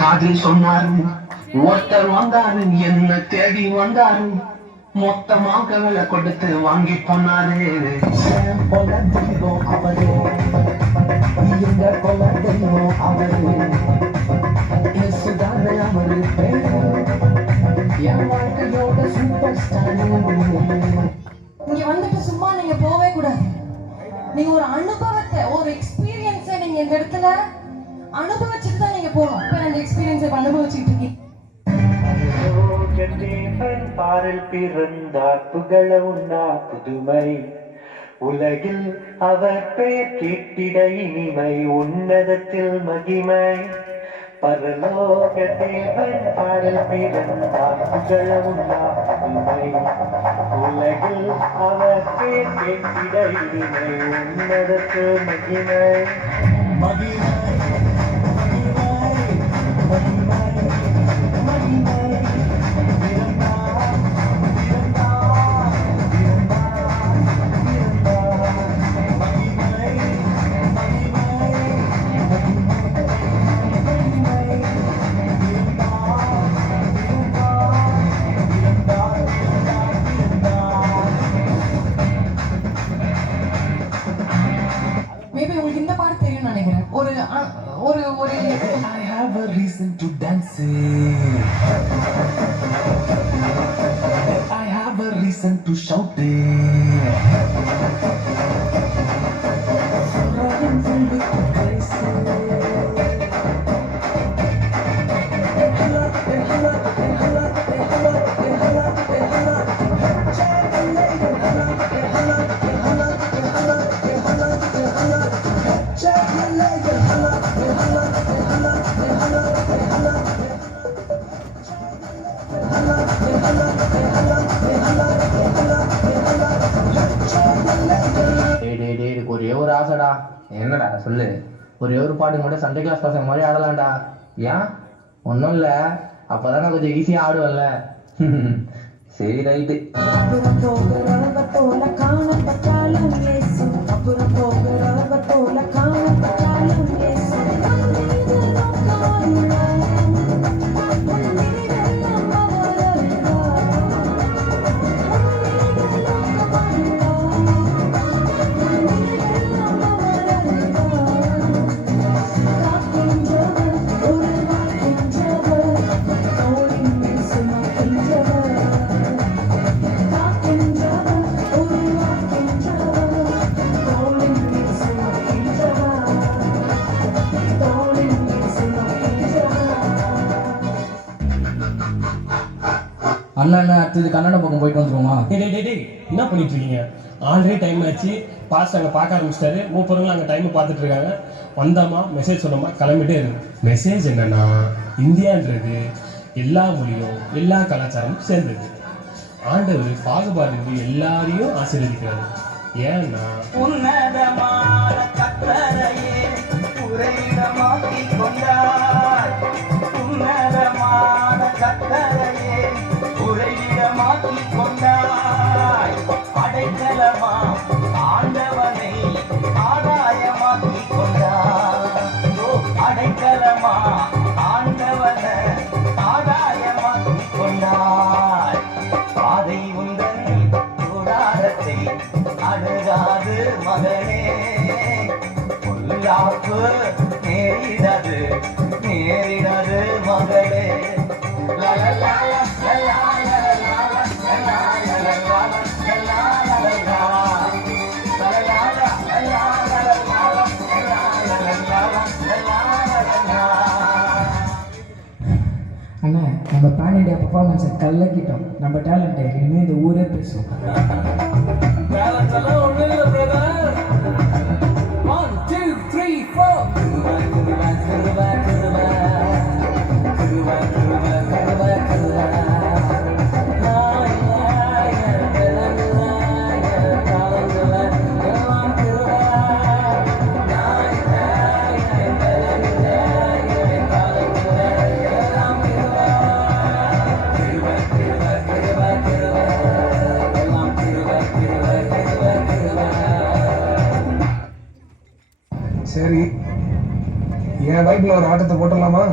காதில் சொன்னாரு ஒருத்தர் வந்தாரு என்ன தேடி வந்தாரு மொத்தமாக விலை கொடுத்து வாங்கி போனாரு போல தெய்வம் அவரு இந்த கொல தெய்வம் அவரு இயேசுதானே அவரு என் வாழ்க்கையோட சூப்பர் ஸ்டார். இங்க வந்துட்டு சும்மா நீங்க போவே கூடாது. நீங்க ஒரு அனுபவத்தை ஒரு எக்ஸ்பீரியன்ஸை நீங்க இந்த இடத்துல அனுபவிச்சுட்டு தான் நீங்க போகணும். இப்ப அந்த எக்ஸ்பீரியன்ஸை அனுபவிச்சுட்டு இருக்கீங்க. பாரில் பிறந்தார் புகழ உண்டார் புதுமை உலகில் அவர் பெயர் கேட்டிட இனிமை உன்னதத்தில் மகிமை பரலோக தேவன் பாரில் பிறந்தார் புகழ உண்டார் புதுமை உலகில் அவர் பெயர் கேட்டிட இனிமை உன்னதத்தில் மகிமை மகிமை மேபி உங்களுக்கு இந்த பாட்டு தெரியும்னு நினைக்கிறேன். ஒரு ஒரு ஒரு I have a reason to dance. I have a reason to shout. ஒரே ஒரு ஆசைடா. என்னடா சொல்லு. ஒரே ஒரு பாட்டு மட்டும் சண்டே கிளாஸ் பசங்க மாதிரி ஆடலாம்டா. ஏன்? ஒன்றும் இல்லை, அப்போதான் நான் கொஞ்சம் ஈஸியாக ஆடுவேன்ல. சரி ரைட்டு. அண்ணா என்ன அடுத்தது கன்னட பக்கம் போயிட்டு வந்துருவோமா? என்ன பண்ணிட்டு இருக்கீங்க? ஆல்ரெடி டைம் ஆச்சு. பாஸ்ட் அங்கே பார்க்க ஆரம்பிச்சிட்டாரு. மூப்பருங்களும் அங்கே டைம் பார்த்துட்டு இருக்காங்க. வந்தாமா மெசேஜ் சொன்னோமா கிளம்பிட்டே இருக்கு. மெசேஜ் என்னன்னா, இந்தியான்றது எல்லா மொழியும் எல்லா கலாச்சாரமும் சேர்ந்தது. ஆண்டவர் பாகுபாடு எல்லாரையும் ஆசீர்வதிக்கிறாரு. ஏன்னா உன்னதமான கட்டளையே உறைவிடமாக்கி கொண்டார். உன்னதமான கட்டளையே உறைவிடமாக்கி கொண்டாய். அடைக்கலமா ஆண்டவனை ஆதாயமாக்கி கொண்டார். அடைக்கலமா ஆண்டவனை ஆதாயமாக்கி கொண்டாய். பாதை உந்தன் கூடாரத்தை அணுகாது மகனே, பொல்லாப்பு நேரிடது நேரிடது மகளே. அண்ணா நம்ம பேன் இண்டியா பர்ஃபார்மன்ஸை கலக்கிட்டோம். நம்ம டேலண்ட்டை இனிமேல் இந்த ஊரே பேசும். ஆட்டத்தை போட்டுடலாமா?